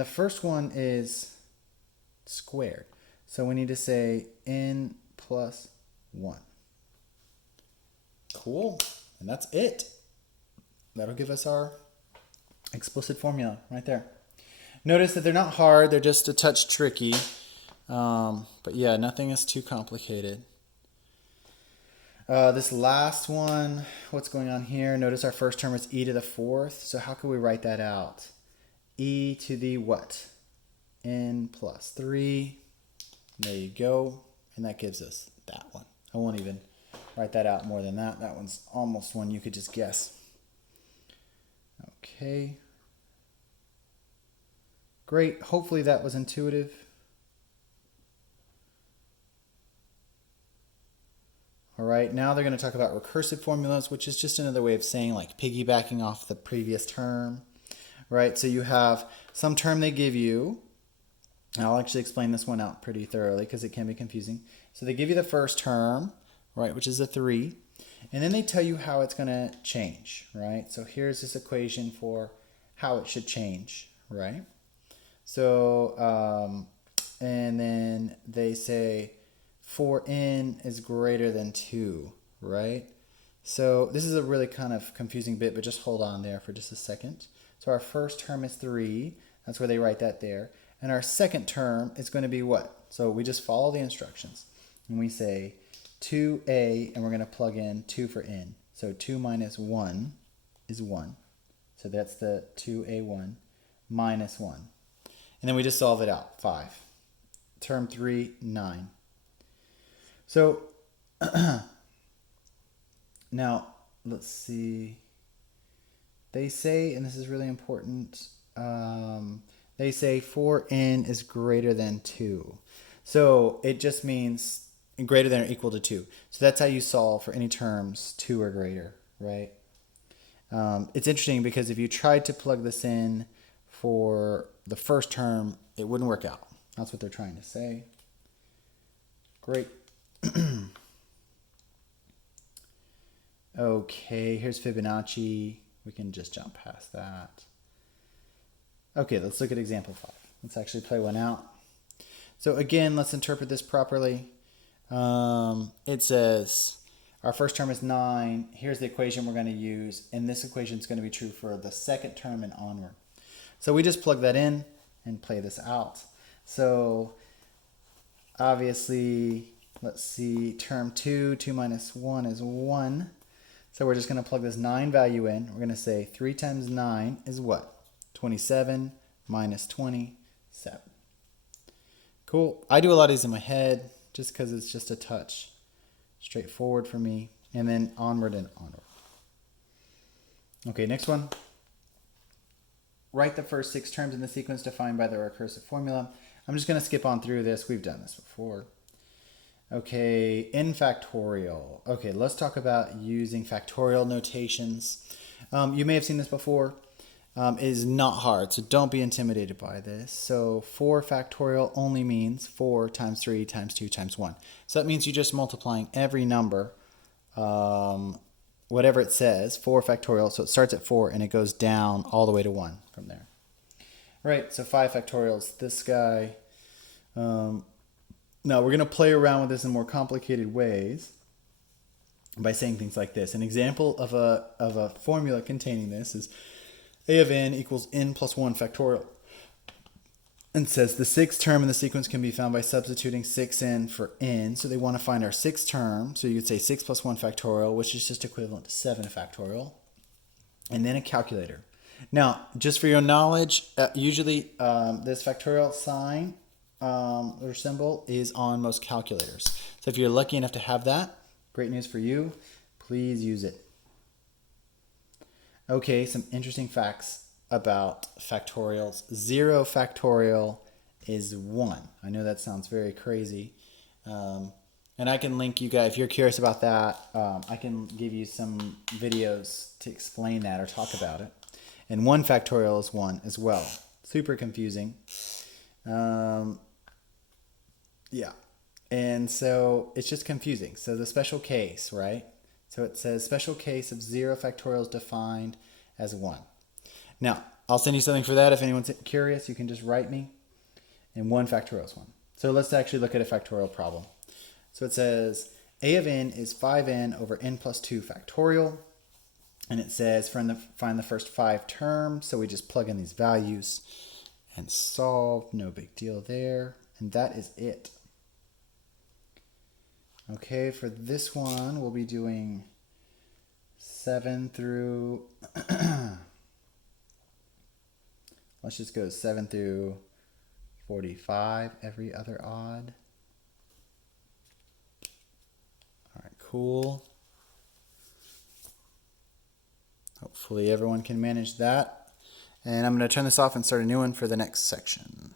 The first one is squared. So we need to say n plus 1. Cool. And that's it. That'll give us our explicit formula right there. Notice that they're not hard, they're just a touch tricky. But yeah, nothing is too complicated. This last one, what's going on here? Notice our first term is e to the fourth. So how can we write that out? E to the what? N plus 3. There you go. And that gives us that one. I won't even write that out more than that. That one's almost one you could just guess. Okay. Great. Hopefully that was intuitive. All right, now they're going to talk about recursive formulas, which is just another way of saying like piggybacking off the previous term, right? So you have some term they give you, and I'll actually explain this one out pretty thoroughly because it can be confusing. So they give you the first term, right, which is a 3, and then they tell you how it's going to change, right? So here's this equation for how it should change, right? So, and then they say 4n is greater than 2, right? So this is a really kind of confusing bit, but just hold on there for just a second. So our first term is 3. That's where they write that there. And our second term is going to be what? So we just follow the instructions. And we say 2a, and we're going to plug in 2 for n. So 2 minus 1 is 1. So that's the 2a1 minus 1. And then we just solve it out, 5. Term 3, 9. So now let's see. They say, and this is really important, they say 4n is greater than 2. So it just means greater than or equal to 2. So that's how you solve for any terms 2 or greater, right? It's interesting because if you tried to plug this in for the first term, it wouldn't work out. That's what they're trying to say. Great. Okay, here's Fibonacci. We can just jump past that. Okay, let's look at example 5. Let's actually play one out. So again, let's interpret this properly. It says our first term is 9. Here's the equation we're going to use, and this equation is going to be true for the second term and onward. So we just plug that in and play this out. So obviously, let's see, term 2, 2 minus 1 is 1. So we're just going to plug this 9 value in. We're going to say 3 times 9 is what? 27 minus 27. Cool. I do a lot of these in my head just because it's just a touch straightforward for me. And then onward and onward. Okay, next one. Write the first 6 terms in the sequence defined by the recursive formula. I'm just going to skip on through this. We've done this before. Okay, n factorial. Okay, let's talk about using factorial notations. You may have seen this before. It is not hard, so don't be intimidated by this. So 4 factorial only means 4 times 3 times 2 times 1. So that means you're just multiplying every number, whatever it says, 4 factorial. So it starts at 4 and it goes down all the way to 1 from there. Right, so 5 factorial is this guy. Now we're going to play around with this in more complicated ways by saying things like this. An example of a formula containing this is a of n equals n plus 1 factorial. And says the sixth term in the sequence can be found by substituting 6n for n. So they want to find our sixth term. So you could say 6 plus 1 factorial, which is just equivalent to 7 factorial. And then a calculator. Now, just for your knowledge, usually this factorial sign or symbol is on most calculators. So if you're lucky enough to have that, great news for you. Please use it. Okay, some interesting facts about factorials. 0 factorial is 1. I know that sounds very crazy. And I can link you guys, if you're curious about that, I can give you some videos to explain that or talk about it. And 1 factorial is 1 as well. Super confusing. Yeah. And so it's just confusing. So the special case, right? So it says special case of 0 factorial is defined as 1. Now, I'll send you something for that. If anyone's curious, you can just write me. And 1 factorial is 1. So let's actually look at a factorial problem. So it says a of n is 5n over n plus 2 factorial. And it says find the first 5 terms. So we just plug in these values and solve. No big deal there. And that is it. Okay, for this one, we'll be doing 7 through, let's just go 7 through 45, every other odd. All right, cool. Hopefully everyone can manage that. And I'm going to turn this off and start a new one for the next section.